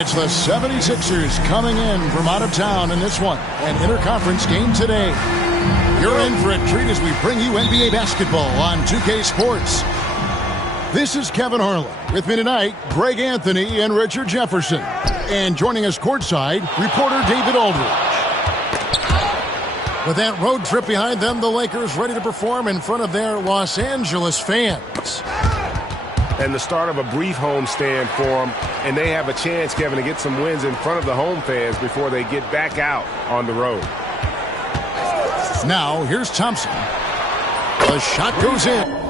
It's the 76ers coming in from out of town in this one, an interconference game today. You're in for a treat as we bring you NBA basketball on 2K Sports. This is Kevin Harlan. With me tonight, Greg Anthony and Richard Jefferson. And joining us courtside, reporter David Aldridge. With that road trip behind them, the Lakers ready to perform in front of their Los Angeles fans. And the start of a brief homestand for them, and they have a chance, Kevin, to get some wins in front of the home fans before they get back out on the road. Now, here's Thompson. The shot goes in.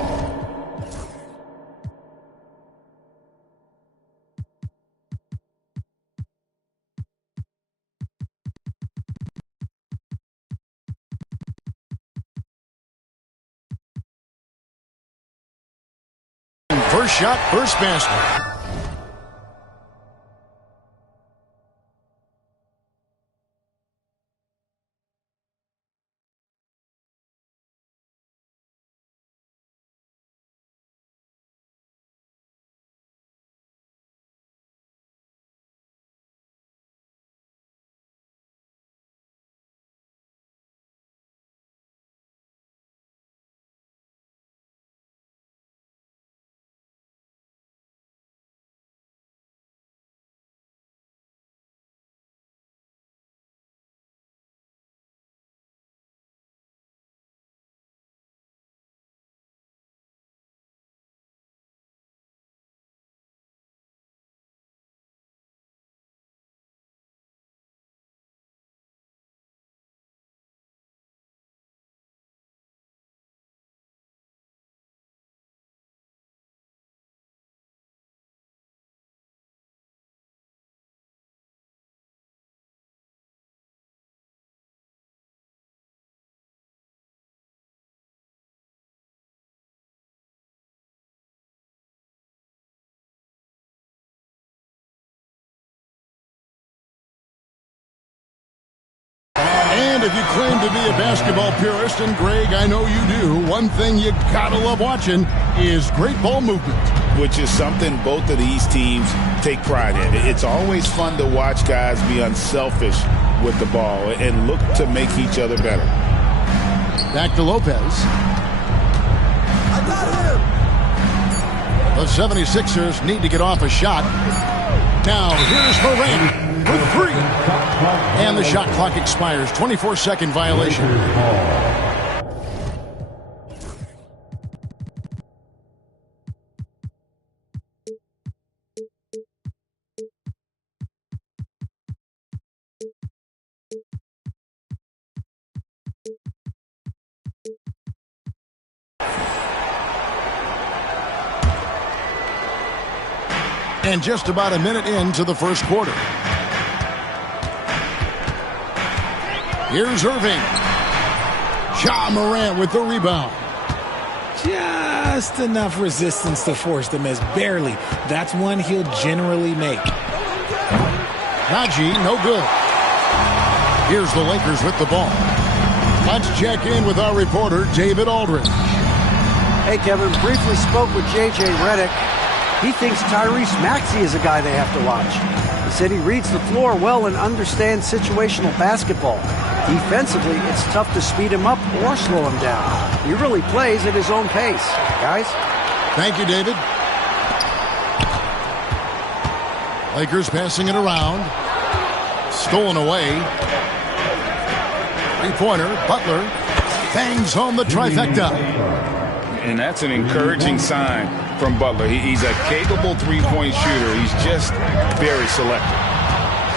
First shot, first basket. And if you claim to be a basketball purist, and Greg, I know you do, one thing you gotta love watching is great ball movement. Which is something both of these teams take pride in. It's always fun to watch guys be unselfish with the ball and look to make each other better. Back to Lopez. I got him. The 76ers need to get off a shot. Now, here's Morant with three. And the shot clock expires. 24-second violation. And just about a minute into the first quarter. Here's Irving. Ja Morant with the rebound. Just enough resistance to force the miss. Barely. That's one he'll generally make. Haji, no good. Here's the Lakers with the ball. Let's check in with our reporter, David Aldridge. Hey, Kevin. Briefly spoke with J.J. Redick. He thinks Tyrese Maxey is a guy they have to watch. He said he reads the floor well and understands situational basketball. Defensively, it's tough to speed him up or slow him down. He really plays at his own pace. Guys? Thank you, David. Lakers passing it around. Stolen away. Three-pointer. Butler bangs home the trifecta. And that's an encouraging sign from Butler. He's a capable three-point shooter. He's just very selective.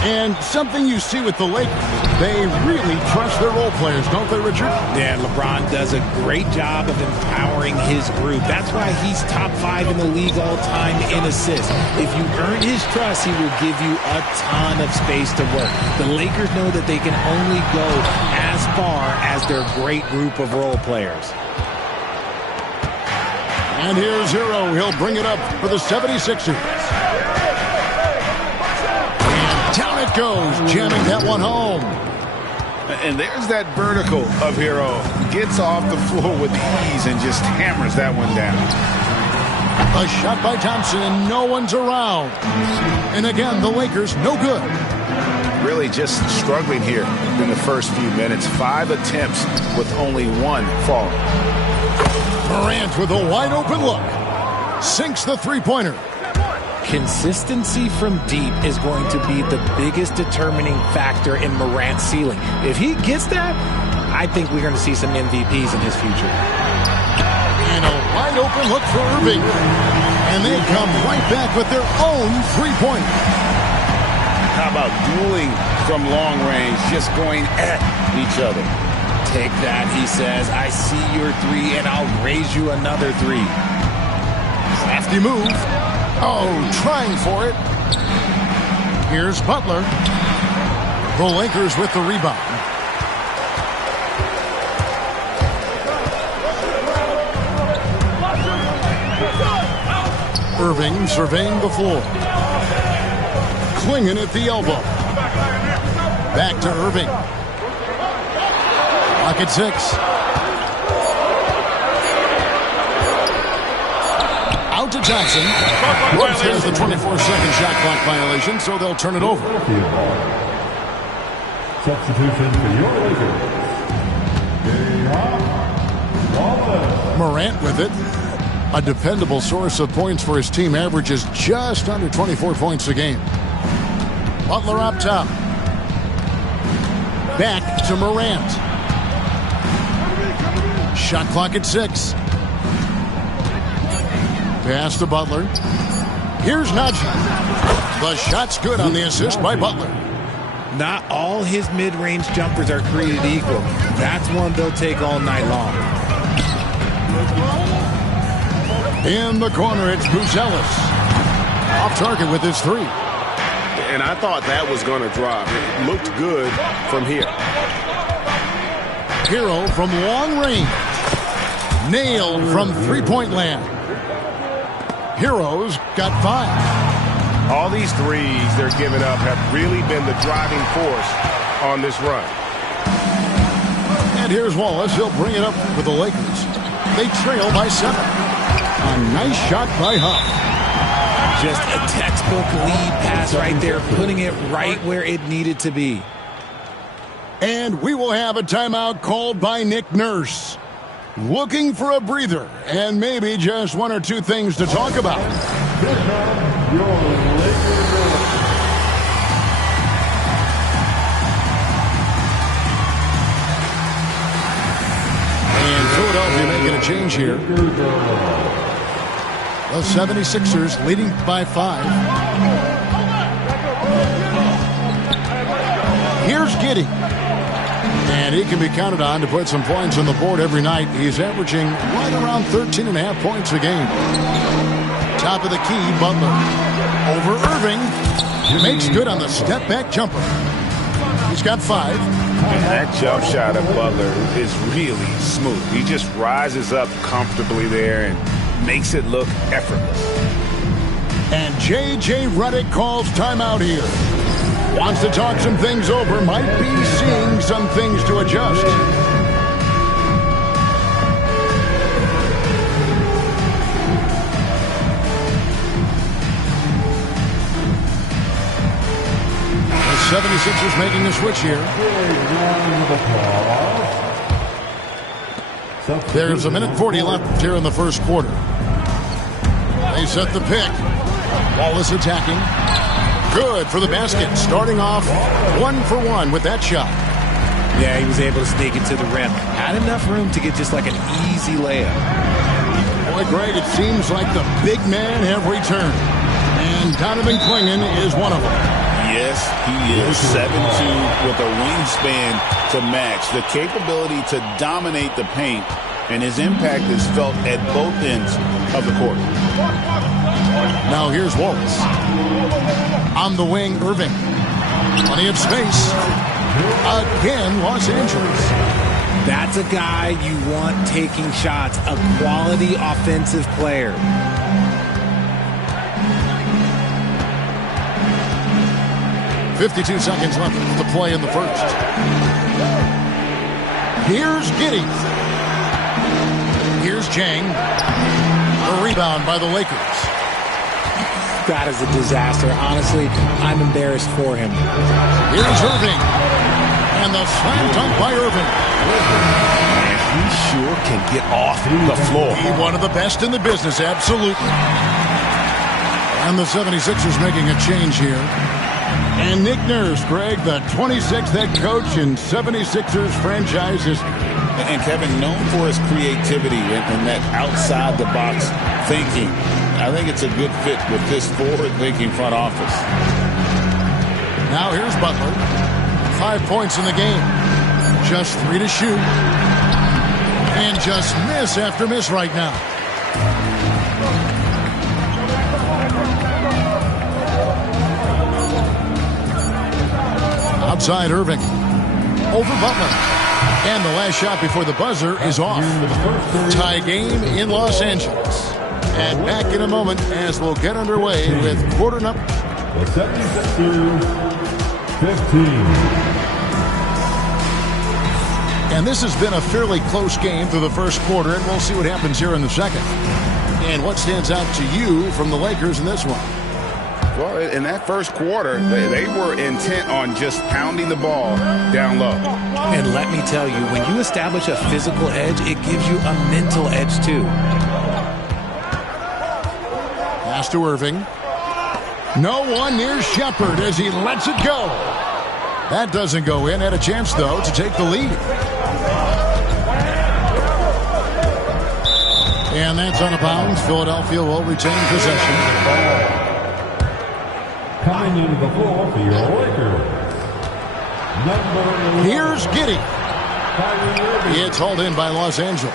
And something you see with the Lakers, they really trust their role players, don't they, Richard? Yeah, LeBron does a great job of empowering his group. That's why he's top 5 in the league all time in assists. If you earn his trust, he will give you a ton of space to work. The Lakers know that they can only go as far as their great group of role players. And here's Hero. He'll bring it up for the 76ers. Down it goes, jamming that one home. And there's that vertical of Hero. Gets off the floor with ease and just hammers that one down. A shot by Thompson, and no one's around. And again, the Lakers, no good. Really just struggling here in the first few minutes. 5 attempts with only 1 falling. Morant with a wide open look. Sinks the three-pointer. Consistency from deep is going to be the biggest determining factor in Morant's ceiling. If he gets that, I think we're going to see some MVPs in his future. And a wide open look for Irving. And they come right back with their own three-pointer. How about dueling from long range, just going at each other? Take that, he says. I see your 3, and I'll raise you another 3. Crafty move. Oh, trying for it. Here's Butler. The Lakers with the rebound. Irving surveying the floor. Clinging at the elbow. Back to Irving. Lock at 6. Out to Johnson. Whoops, there's the 24-second shot clock violation, so they'll turn it over. Substitution for your Lakers. Morant with it. A dependable source of points for his team, averages just under 24 points a game. Butler up top. Back to Morant. Shot clock at 6. Pass to Butler. Here's Najee. The shot's good on the assist by Butler. Not all his mid-range jumpers are created equal. That's one they'll take all night long. In the corner, it's Bruce Ellis. Off target with his 3. And I thought that was going to drop. It looked good from here. Hero from long range. Nailed from three-point land. Hero's got 5. All these threes they're giving up have really been the driving force on this run. And here's Wallace. He'll bring it up for the Lakers. They trail by 7. A nice shot by Huff. Just a textbook lead pass right there, putting it right where it needed to be. And we will have a timeout called by Nick Nurse. Looking for a breather and maybe just 1 or 2 things to talk about. And Philadelphia making a change here. The 76ers leading by 5. Here's Giddey. And he can be counted on to put some points on the board every night. He's averaging right around 13.5 points a game. Top of the key, Butler. Over Irving. Makes good on the step-back jumper. He's got 5. And that jump shot of Butler is really smooth. He just rises up comfortably there and makes it look effortless. And J.J. Redick calls timeout here. Wants to talk some things over. Might be seeing some things to adjust. The 76ers making the switch here. There's a minute 40 left here in the first quarter. They set the pick. Wallace attacking. Good for the basket. Starting off 1 for 1 with that shot. Yeah, he was able to sneak it to the rim. Had enough room to get just like an easy layup. Boy, Greg, it seems like the big men have returned. And Donovan Clingan is one of them. Yes, he is 7'2" with a wingspan to match. The capability to dominate the paint, and his impact is felt at both ends of the court. Now here's Wallace. On the wing, Irving. Plenty of space. Again, Los Angeles. That's a guy you want taking shots, a quality offensive player. .52 seconds left to play in the first. Here's Giddey. Here's Chang. A rebound by the Lakers. That is a disaster. Honestly, I'm embarrassed for him. Here's Irving. And the slam dunk by Irving. And he sure can get off the floor. He's one of the best in the business, absolutely. And the 76ers making a change here. And Nick Nurse, Greg, the 26th head coach in 76ers franchise history. And Kevin, known for his creativity and that outside-the-box thinking. I think it's a good fit with this forward-thinking front office. Now here's Butler. 5 points in the game. Just 3 to shoot. And just miss after miss right now. Outside Irving. Over Butler. And the last shot before the buzzer is off. Tie game in Los Angeles. And back in a moment as we'll get underway with quarter number. The 76ers, 15. And this has been a fairly close game through the first quarter, and we'll see what happens here in the second. And what stands out to you from the Lakers in this one? Well, in that first quarter, they were intent on just pounding the ball down low. And let me tell you, when you establish a physical edge, it gives you a mental edge too. Pass to Irving. No one near Shepard as he lets it go. That doesn't go in. Had a chance, though, to take the lead. And that's out of bounds. Philadelphia will retain possession. Coming into the floor for your Lakers. Here's Giddey. It's hauled in by Los Angeles.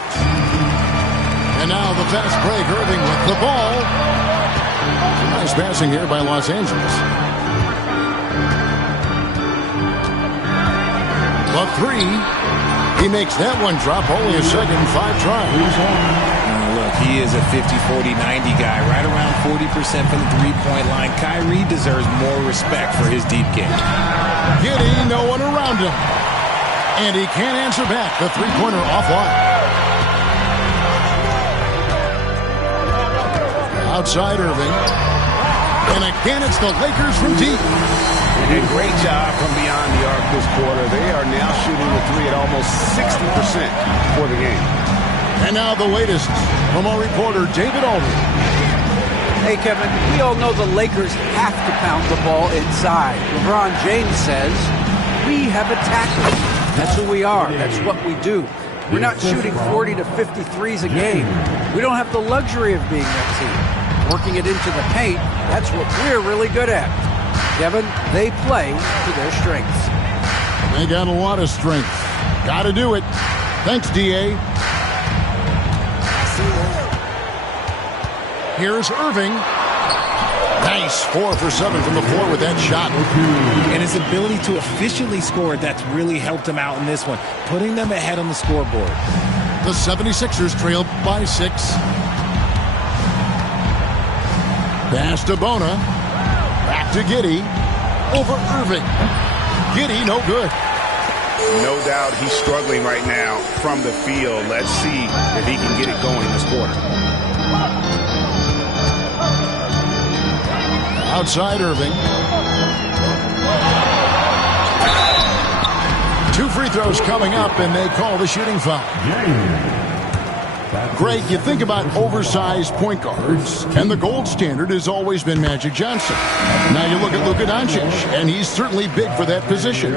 And now the fast break. Irving with the ball. Nice passing here by Los Angeles. The three. He makes that one drop. Only a second. 5 tries. Look, he is a 50-40-90 guy, right around 40% from the three-point line. Kyrie deserves more respect for his deep game. Giddey, no one around him. And he can't answer back. The three-pointer offline. Outside Irving. And again, it's the Lakers from deep. A great job from beyond the arc this quarter. They are now shooting the three at almost 60% for the game. And now the latest from our reporter, David Aldridge. Hey, Kevin, we all know the Lakers have to pound the ball inside. LeBron James says, we have attackers. That's who we are. That's what we do. We're not shooting 40 to 50 threes a game. We don't have the luxury of being that team. Working it into the paint, that's what we're really good at. Kevin, they play to their strengths. They got a lot of strength. Got to do it. Thanks, D.A. Here's Irving. Nice. 4 for 7 from the floor with that shot. And his ability to efficiently score, that's really helped him out in this one, putting them ahead on the scoreboard. The 76ers trail by 6. Pass to Bona. Back to Giddey. Over Irving. Giddey, no good. No doubt he's struggling right now from the field. Let's see if he can get it going this quarter. Outside Irving. 2 free throws coming up, and they call the shooting foul. Greg, you think about oversized point guards, and the gold standard has always been Magic Johnson. Now you look at Luka Doncic, and he's certainly big for that position.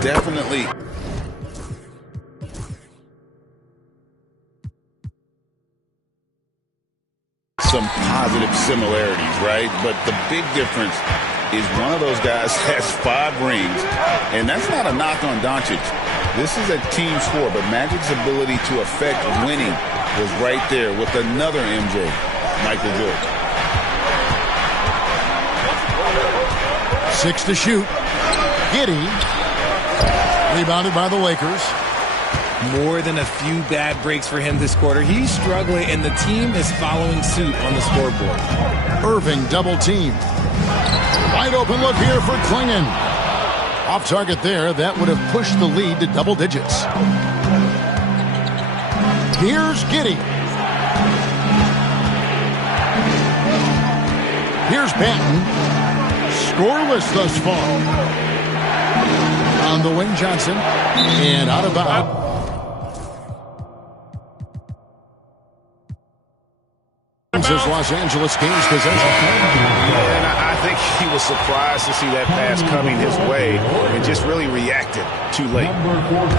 Definitely. Some positive similarities, right? But the big difference is one of those guys that has 5 rings, and that's not a knock on Doncic. This is a team sport, but Magic's ability to affect winning was right there with another MJ, Michael Jordan. 6 to shoot. Giddey. Rebounded by the Lakers. More than a few bad breaks for him this quarter. He's struggling, and the team is following suit on the scoreboard. Irving double team. Wide open look here for Klingon. Off target there. That would have pushed the lead to double digits. Here's Giddey. Here's Banton. Scoreless thus far. On the wing, Johnson. And out of bounds. As Los Angeles gains possession. And I think he was surprised to see that pass coming his way and just really reacted too late.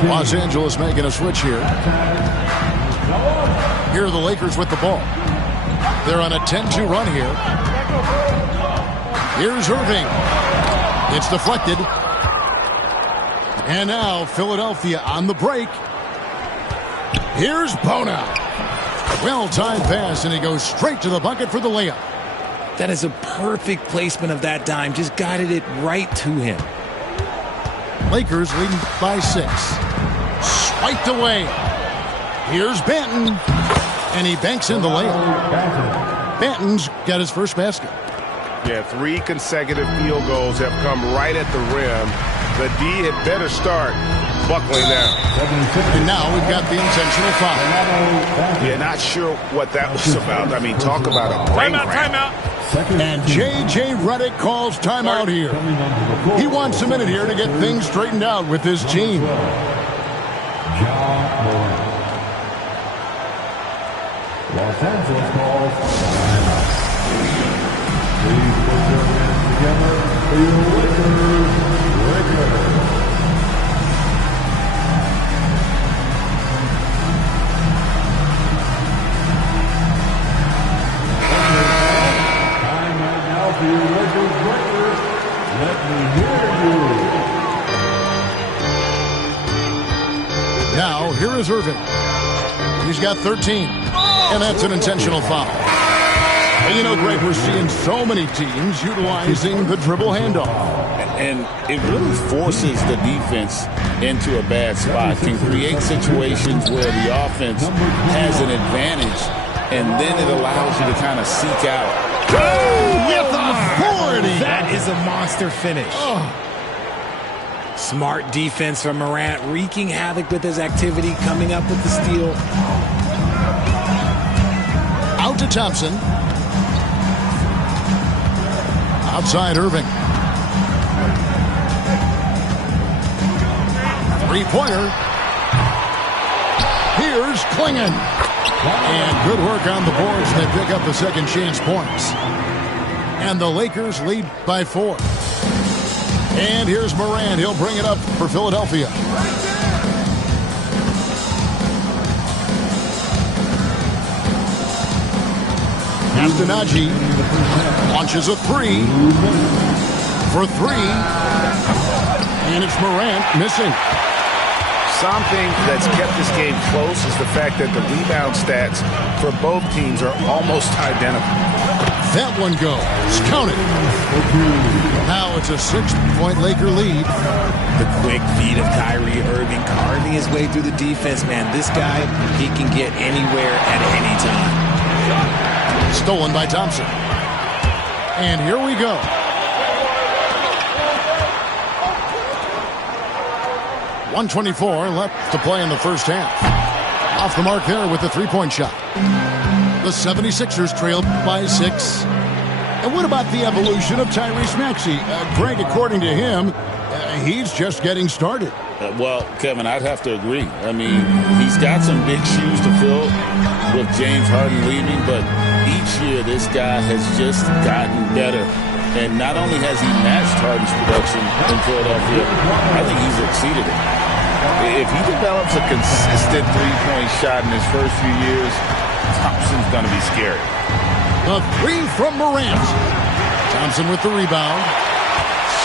Los Angeles making a switch here. Here are the Lakers with the ball. They're on a 10-2 run here. Here's Irving. It's deflected. And now Philadelphia on the break. Here's Bona. Well-timed pass, and he goes straight to the bucket for the layup. That is a perfect placement of that dime. Just guided it right to him. Lakers leading by 6. Swiped away. Here's Banton. And he banks in the layup. Banton's got his first basket. Yeah, 3 consecutive field goals have come right at the rim. The D had better start buckling down. And now we've got the intentional foul. Yeah, not sure what that was about. I mean, talk about a brain cramp. Timeout. And J.J. Redick calls timeout here. He wants a minute here to get things straightened out with his team. Los Angeles calls timeout. Please put your hands together for your Lakers. Let me hear you. Now, here is Irving. He's got 13. And that's an intentional foul. And you know, Greg, we're seeing so many teams utilizing the dribble handoff. And it really forces the defense into a bad spot. Can create situations where the offense has an advantage, and then it allows you to kind of seek out. With authority. That is a monster finish. Smart defense from Morant, wreaking havoc with his activity, coming up with the steal. Out to Thompson. Outside Irving. Three-pointer. Here's Klingon. And good work on the boards. They pick up the second chance points. And the Lakers lead by 4. And here's Morant. He'll bring it up for Philadelphia. Castanagi launches a 3 for 3. And it's Morant missing. Something that's kept this game close is the fact that the rebound stats for both teams are almost identical. That one goes. Count it. Now it's a 6-point Laker lead. The quick feed of Kyrie Irving carving his way through the defense, man. This guy, he can get anywhere at any time. Stolen by Thompson. And here we go. .124 left to play in the first half. Off the mark there with the three-point shot. The 76ers trailed by 6. And what about the evolution of Tyrese Maxey? Greg, according to him, he's just getting started. Well, Kevin, I'd have to agree. I mean, he's got some big shoes to fill with James Harden leaving, but each year this guy has just gotten better. And not only has he matched Harden's production in Philadelphia, I think he's exceeded it. If he develops a consistent three-point shot in his first few years, Thompson's going to be scary. The 3 from Morant. Thompson with the rebound.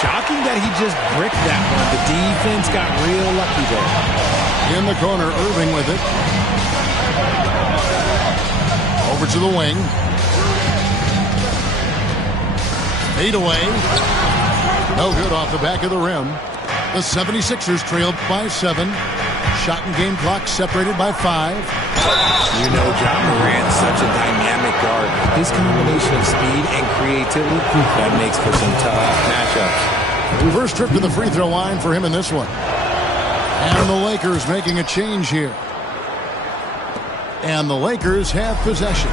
shocking that he just bricked that one. The defense got real lucky there. In the corner, Irving with it. Over to the wing. Fade away. No good off the back of the rim. The 76ers trailed by 7. Shot and game clock separated by 5. You know John Morant's such a dynamic guard. His combination of speed and creativity, that makes for some tough matchups. First trip to the free throw line for him in this one. And the Lakers making a change here. And the Lakers have possession.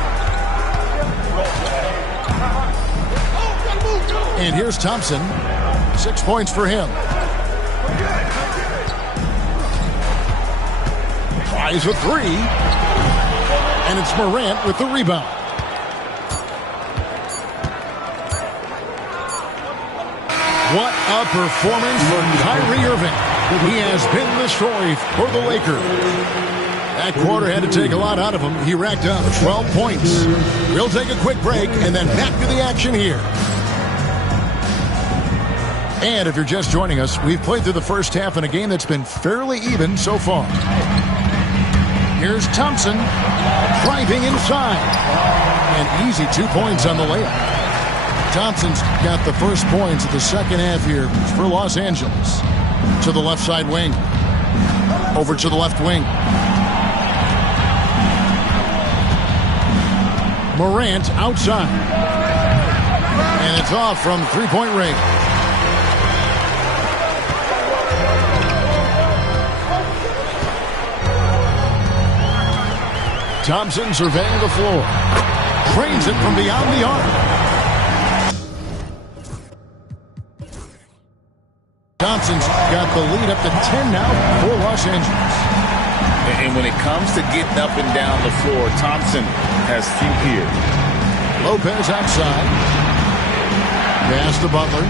And here's Thompson. 6 points for him. Tries a 3. And it's Morant with the rebound. What a performance for Kyrie Irving. He has been the story for the Lakers. That quarter had to take a lot out of him. He racked up 12 points. We'll take a quick break and then back to the action here. And if you're just joining us, we've played through the first half in a game that's been fairly even so far. Here's Thompson driving inside. An easy 2 points on the layup. Thompson's got the first points of the second half here for Los Angeles. To the left side wing. Over to the left wing. Morant outside. And it's off from three-point range. Thompson surveying the floor. Drains it from beyond the arc. Thompson's got the lead up to 10 now for Los Angeles. And when it comes to getting up and down the floor, Thompson has few peers. Lopez outside. Pass to Butler.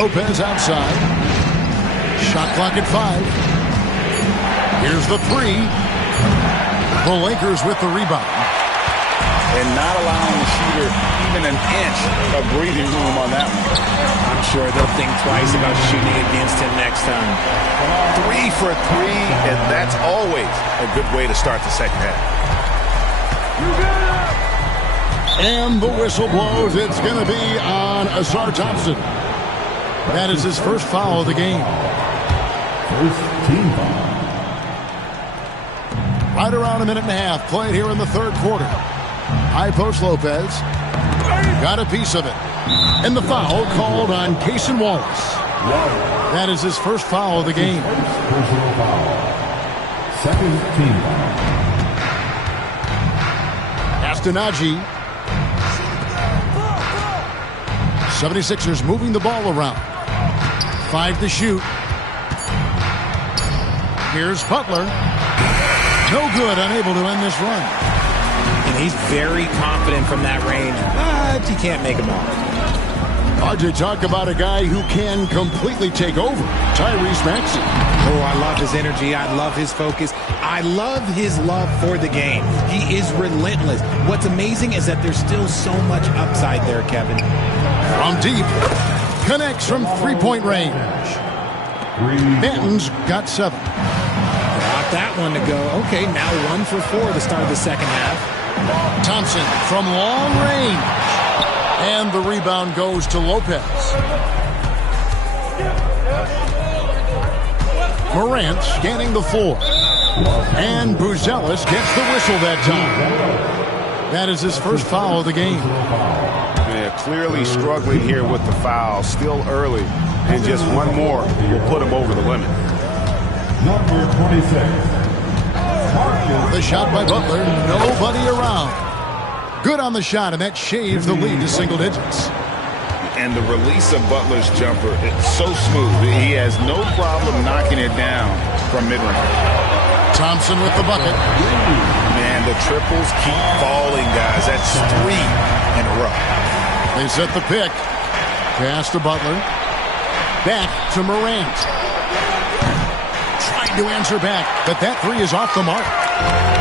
Lopez outside. Shot clock at 5. Here's the 3. The Lakers with the rebound. And not allowing the shooter even an inch of breathing room on that one. I'm sure they'll think twice about shooting against him next time. 3 for 3, and that's always a good way to start the second half. And the whistle blows. It's going to be on Asar Thompson. That is his first foul of the game. First team foul. Right around a minute and a half played here in the third quarter. High post Lopez. Got a piece of it. And the foul called on Cason Wallace. That is his first foul of the game. Personal foul. Second team foul. Astonagi. 76ers moving the ball around. 5 to shoot. Here's Butler. No good, unable to end this run. And he's very confident from that range, but he can't make them all. Hard to talk about a guy who can completely take over. Tyrese Maxey. Oh, I love his energy. I love his focus. I love his love for the game. He is relentless. What's amazing is that there's still so much upside there, Kevin. From deep. Connects from three-point range. Benton's got 7. Got that one to go. Okay, now 1 for 4 to start the second half. Thompson from long range. And the rebound goes to Lopez. Morant scanning the floor. And Buzelis gets the whistle that time. That is his first foul of the game. Yeah, clearly struggling here with the foul. Still early. And just one more will put him over the limit. Number 26. The shot by Butler. Nobody around. Good on the shot, and that shaves the lead to single digits. And the release of Butler's jumper, it's so smooth. He has no problem knocking it down from mid-range. Thompson with the bucket. Man, the triples keep falling, guys. That's 3 in a row. They set the pick. Pass to Butler. Back to Morant. Trying to answer back, but that 3 is off the mark.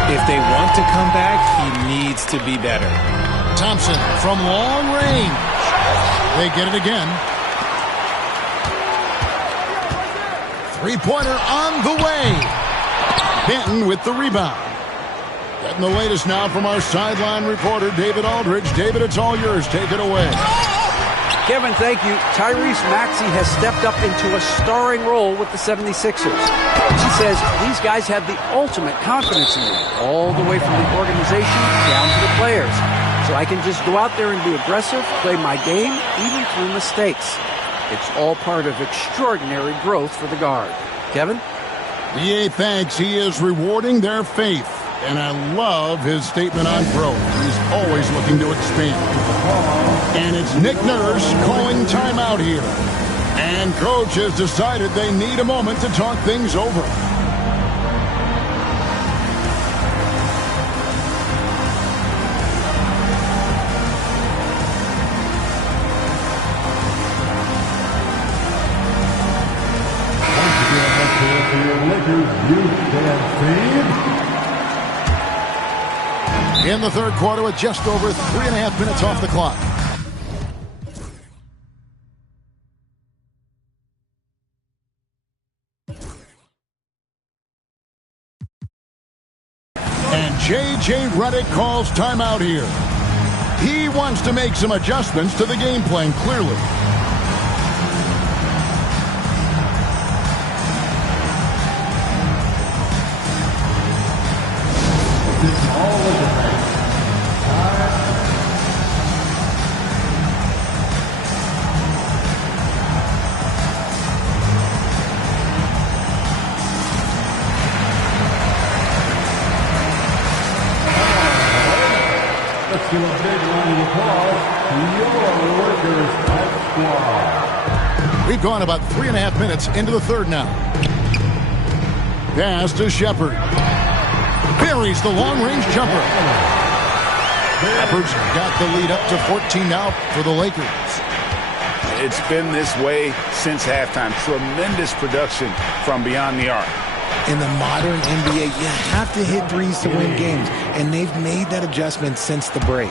If they want to come back, he needs to be better. Thompson from long range. They get it again. Three-pointer on the way. Benton with the rebound. Getting the latest now from our sideline reporter, David Aldridge. David, it's all yours. Take it away. Kevin, thank you. Tyrese Maxey has stepped up into a starring role with the 76ers. He says these guys have the ultimate confidence in me, all the way from the organization down to the players. So I can just go out there and be aggressive, play my game, even through mistakes. It's all part of extraordinary growth for the guard. Kevin? BA thanks. He is rewarding their faith. And I love his statement on growth. He's always looking to expand. And it's Nick Nurse calling timeout here. And coach has decided they need a moment to talk things over. In the third quarter with just over 3.5 minutes off the clock. And J.J. Redick calls timeout here. He wants to make some adjustments to the game plan, clearly. Give a big round of applause to your Lakers type squad. We've gone about 3.5 minutes into the third now. Pass to Shepard. Buries the long-range jumper. Shepard's got the lead up to 14 now for the Lakers. It's been this way since halftime. Tremendous production from beyond the arc. In the modern NBA, you have to hit threes to win games, and they've made that adjustment since the break.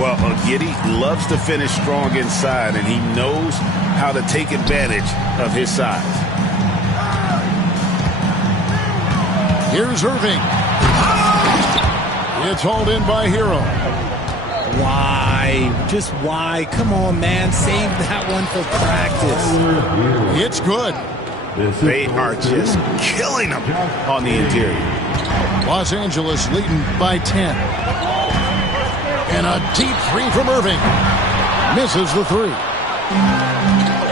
Well, Giddey loves to finish strong inside, and he knows how to take advantage of his size. Here's Irving. It's hauled in by Hero. Why? Just why? Come on, man. Save that one for practice. It's good. They are just killing them on the interior. Los Angeles leading by 10. And a deep three from Irving. Misses the three.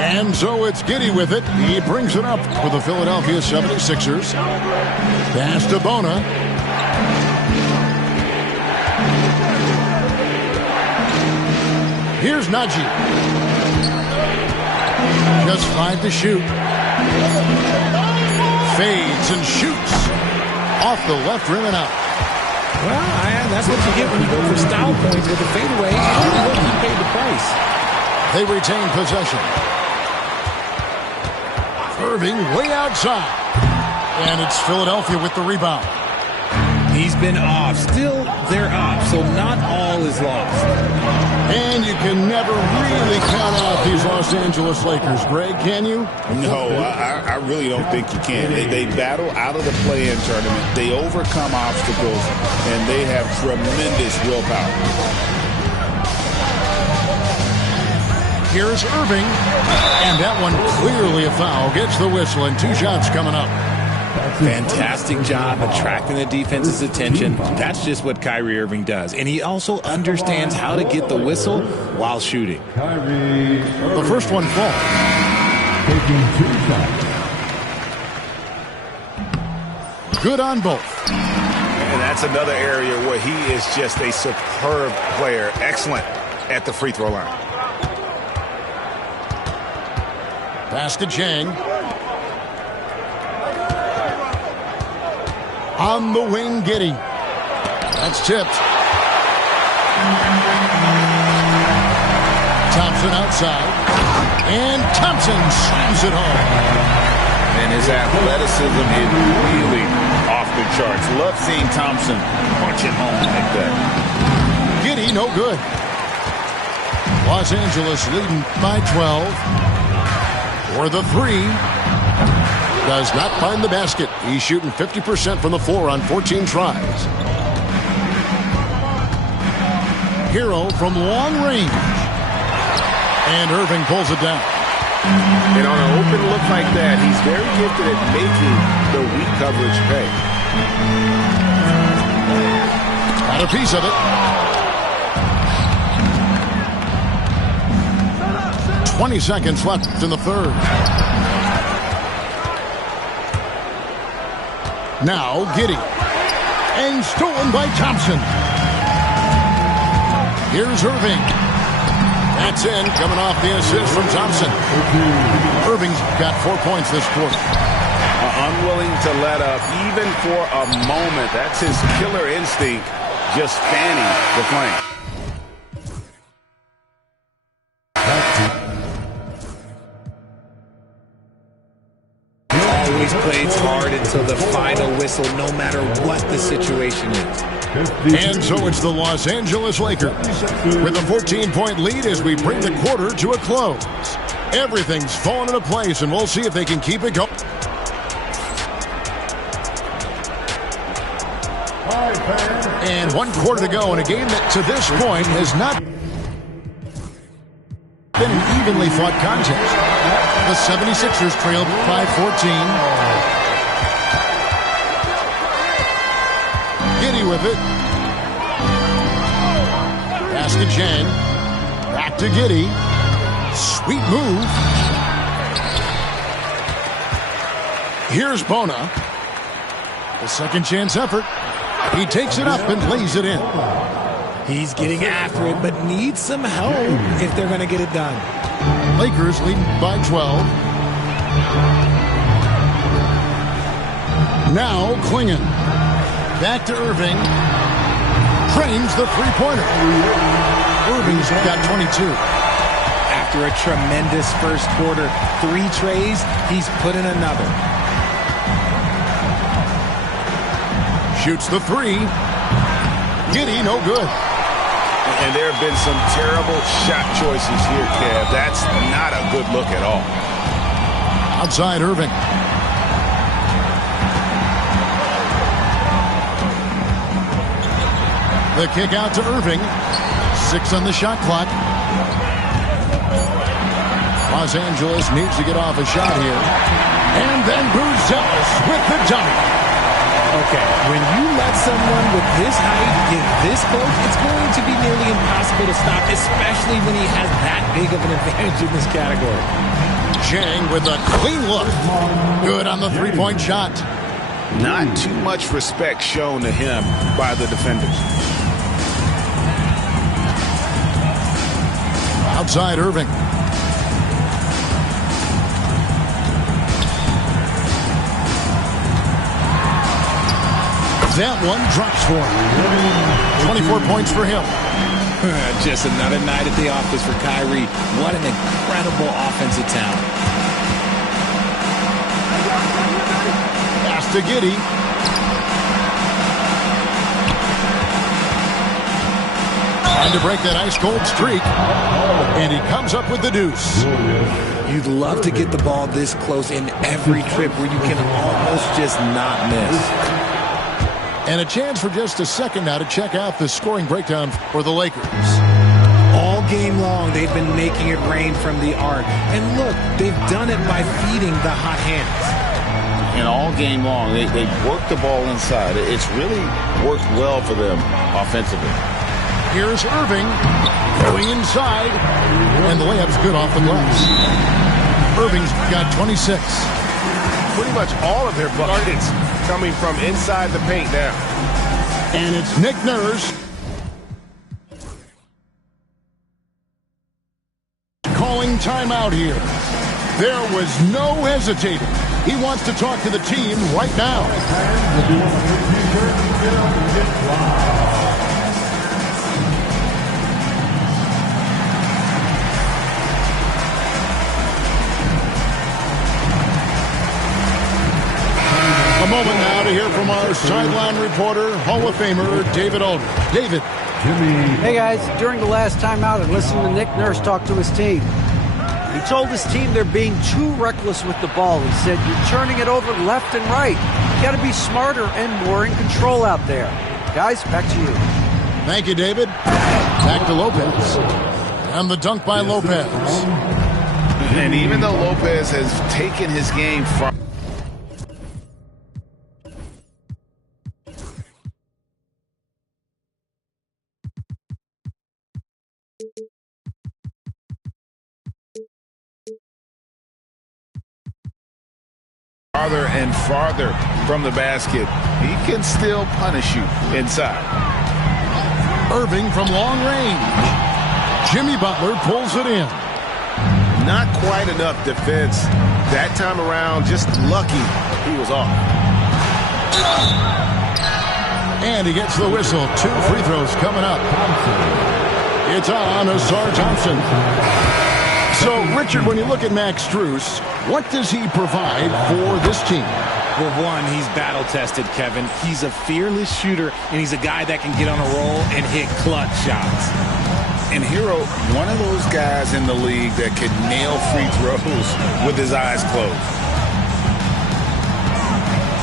And so it's Giddey with it. He brings it up for the Philadelphia 76ers. Pass to Bona. Here's Najee. Just 5 to shoot. Fades and shoots off the left rim and out. Well, that's what you get when you go for style points with a fadeaway. Look, he paid the price. They retain possession. Irving way outside. And it's Philadelphia with the rebound. He's been off. Still, they're up, so not all is lost. And you can never really count out these Los Angeles Lakers, Greg, can you? No, I really don't think you can. They battle out of the play-in tournament. They overcome obstacles, and they have tremendous willpower. Here's Irving, and that one clearly a foul. Gets the whistle, and 2 shots coming up. Fantastic job attracting the defense's attention. That's just what Kyrie Irving does. And he also understands how to get the whistle while shooting. The first one falls. Taking 2 shots. Good on both. And that's another area where he is just a superb player. Excellent at the free throw line. Pass to Jang. On the wing, Giddey. That's tipped. Thompson outside. And Thompson slams it home. And his athleticism is really off the charts. Love seeing Thompson punch it home like that. Giddey no good. Los Angeles leading by 12. For the three. Does not find the basket. He's shooting 50% from the floor on 14 tries. Hero from long range. And Irving pulls it down. And on an open look like that, he's very gifted at making the weak coverage pay. Got a piece of it. 20 seconds left in the third. Now Giddey. And stolen by Thompson. Here's Irving. That's in, coming off the assist from Thompson. Irving's got 4 points this quarter. Unwilling to let up, even for a moment. That's his killer instinct, just fanning the flame. Always plays hard until the final whistle, no matter what the situation is. And so it's the Los Angeles Lakers with a 14-point lead as we bring the quarter to a close. Everything's fallen into place, and we'll see if they can keep it going. And 1 quarter to go in a game that to this point has not been an evenly fought contest. The 76ers trailed by 14. Giddey with it. Pass to Jen. Back to Giddey. Sweet move. Here's Bona. The second chance effort. He takes it up and lays it in. He's getting after it, but needs some help if they're going to get it done. Lakers leading by 12. Now Klingon. Back to Irving. Drains the three-pointer. Irving's got 22. After a tremendous first quarter, 3 trays, he's put in another. Shoots the three. Giddey, no good. And there have been some terrible shot choices here, Kev. That's not a good look at all. Outside Irving. The kick out to Irving. 6 on the shot clock. Los Angeles needs to get off a shot here. And then Bruzelis with the dunk. Okay, when you let someone with his height get this close, it's going to be nearly impossible to stop, especially when he has that big of an advantage in this category. Chang with a clean look. Good on the three-point shot. Not too much respect shown to him by the defenders. Outside Irving. That one drops for him. 24 points for him. Just another night at the office for Kyrie. What an incredible offensive talent. Pass to Giddey. Trying to break that ice-cold streak. And he comes up with the deuce. You'd love to get the ball this close in every trip where you can almost just not miss. And a chance for just a second now to check out the scoring breakdown for the Lakers. All game long, they've been making it rain from the arc. And look, they've done it by feeding the hot hands. And all game long, they worked the ball inside. It's really worked well for them offensively. Here's Irving going inside. And the layup's good off the glass. Irving's got 26. Pretty much all of their buckets coming from inside the paint now. And it's Nick Nurse calling timeout here. There was no hesitating. He wants to talk to the team right now. A moment now to hear from our sideline reporter, Hall of Famer David Aldridge. David. Hey guys, during the last timeout, I listened to Nick Nurse talk to his team. He told his team they're being too reckless with the ball. He said, you're turning it over left and right. You got to be smarter and more in control out there. Guys, back to you. Thank you, David. Back to Lopez. And the dunk by Lopez. And even though Lopez has taken his game from farther and farther from the basket, he can still punish you inside. Irving from long range. Jimmy Butler pulls it in. Not quite enough defense that time around. Just lucky he was off. And he gets the whistle. 2 free throws coming up. It's on Azar Thompson. So, Richard, when you look at Max Strus, what does he provide for this team? Well, one, he's battle-tested, Kevin. He's a fearless shooter, and he's a guy that can get on a roll and hit clutch shots. And Hero, one of those guys in the league that can nail free throws with his eyes closed.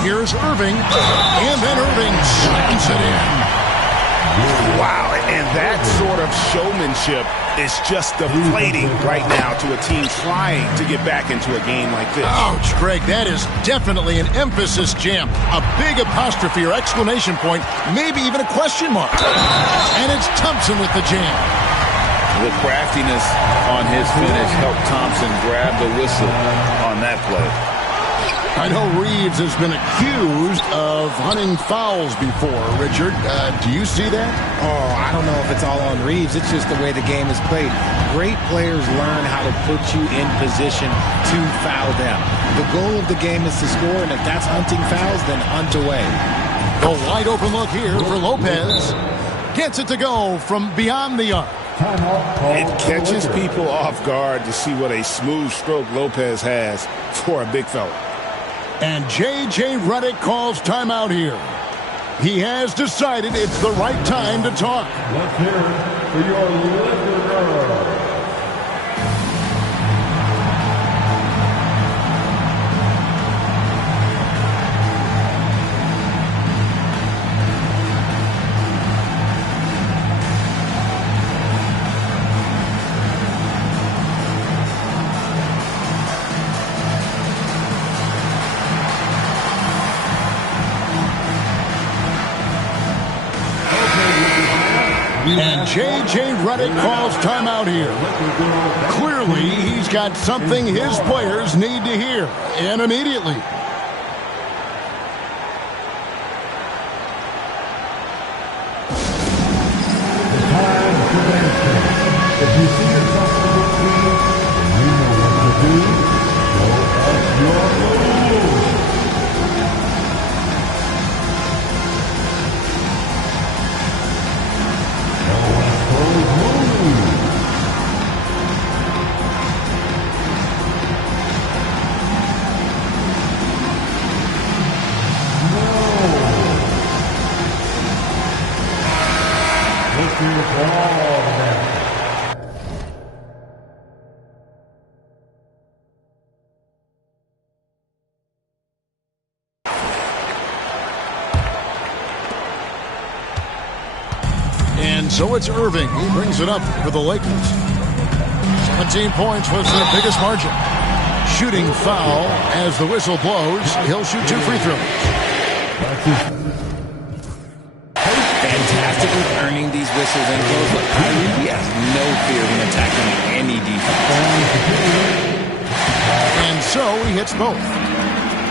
Here's Irving, and then Irving slams it in. Wow, and that sort of showmanship is just deflating right now to a team trying to get back into a game like this. Ouch, Greg, that is definitely an emphasis jam. A big apostrophe or exclamation point, maybe even a question mark. And it's Thompson with the jam. The craftiness on his finish helped Thompson grab the whistle on that play. I know Reeves has been accused of hunting fouls before, Richard. Do you see that? Oh, I don't know if it's all on Reeves. It's just the way the game is played. Great players learn how to put you in position to foul them. The goal of the game is to score, and if that's hunting fouls, then hunt away. A wide open look here for Lopez. Gets it to go from beyond the arc. It catches people off guard to see what a smooth stroke Lopez has for a big fella. And J.J. Redick calls timeout here. He has decided it's the right time to talk. Let's hear it for your listener. And J.J. Redick calls timeout here. Clearly, he's got something his players need to hear, and immediately. If you see yourself in the team, you know what to do. Go at your rules. And so it's Irving who brings it up for the Lakers. 17 points was their biggest margin. Shooting foul as the whistle blows. He'll shoot 2 free throws. Fantastic with earning these whistles and goes. But Kyrie, he has no fear in attacking any defense. And so he hits both.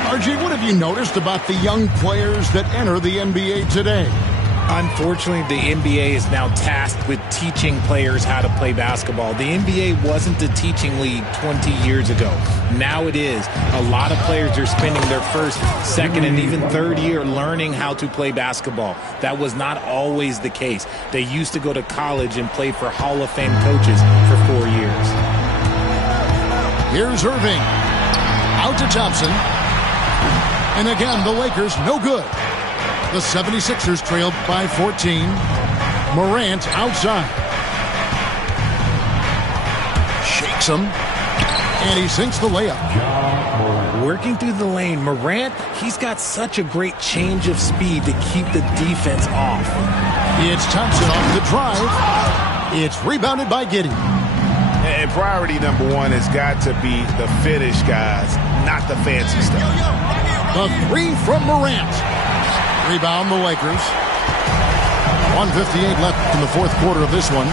RG, what have you noticed about the young players that enter the NBA today? Unfortunately, the NBA is now tasked with teaching players how to play basketball. The NBA wasn't a teaching league 20 years ago. Now it is. A lot of players are spending their first, second, and even third year learning how to play basketball. That was not always the case. They used to go to college and play for Hall of Fame coaches for 4 years. Here's Irving. Out to Thompson. And again, the Lakers no good. The 76ers trailed by 14. Morant outside. Shakes him. And he sinks the layup. Working through the lane, Morant, he's got such a great change of speed to keep the defense off. It's Thompson off the drive. It's rebounded by Giddey. And priority number one has got to be the finish, guys, not the fancy stuff. The three from Morant. Rebound the Lakers. 1:58 left in the fourth quarter of this one.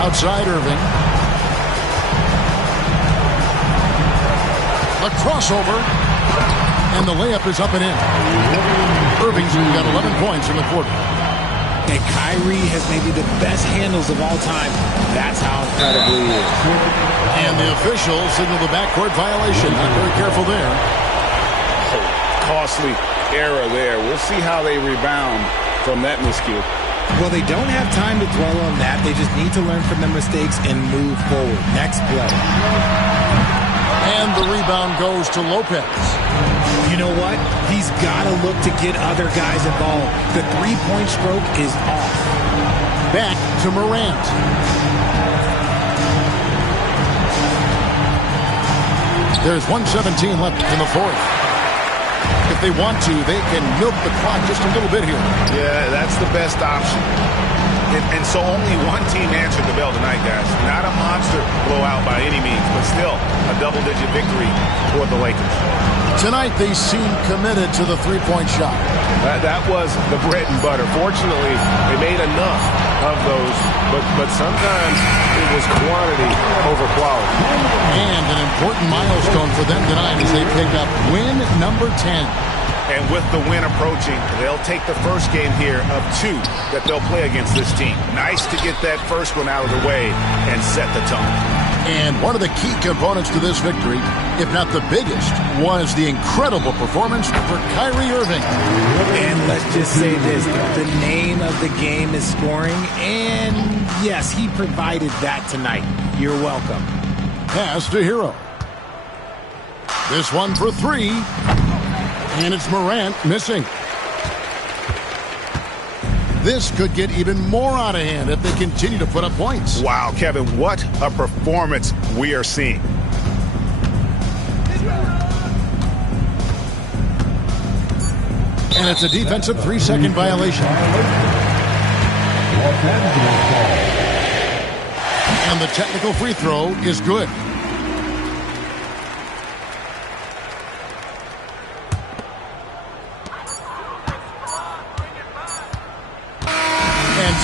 Outside Irving. A crossover. And the layup is up and in. Irving's got 11 points in the quarter. And Kyrie has maybe the best handles of all time. That's how incredible he is. And the officials signal the backcourt violation. Not very careful there. Costly error there. We'll see how they rebound from that miscue. Well, they don't have time to dwell on that. They just need to learn from their mistakes and move forward. Next play. And the rebound goes to Lopez. You know what? He's got to look to get other guys involved. The three-point stroke is off. Back to Morant. There's 1:17 left in the fourth. If they want to, they can milk the clock just a little bit here. Yeah, that's the best option. And so only one team answered the bell tonight, guys. Not a monster blowout by any means, but still a double-digit victory for the Lakers. Tonight, they seem committed to the three-point shot. That was the bread and butter. Fortunately, they made enough of those, but sometimes it was quantity over quality. And an important milestone for them tonight as they pick up win number 10. And with the win approaching, they'll take the first game here of two that they'll play against this team. Nice to get that first one out of the way and set the tone. And one of the key components to this victory, if not the biggest, was the incredible performance for Kyrie Irving. And let's just say this, the name of the game is scoring, and yes, he provided that tonight. You're welcome. Pass to Hero. This one for three. And it's Morant missing. This could get even more out of hand if they continue to put up points. Wow, Kevin, what a performance we are seeing. And it's a defensive 3-second violation. And the technical free throw is good.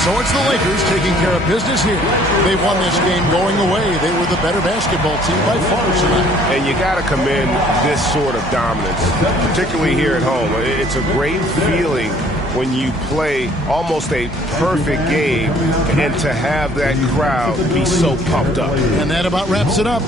So it's the Lakers taking care of business here. They won this game going away. They were the better basketball team by far tonight. And you got to commend this sort of dominance, particularly here at home. It's a great feeling when you play almost a perfect game and to have that crowd be so pumped up. And that about wraps it up.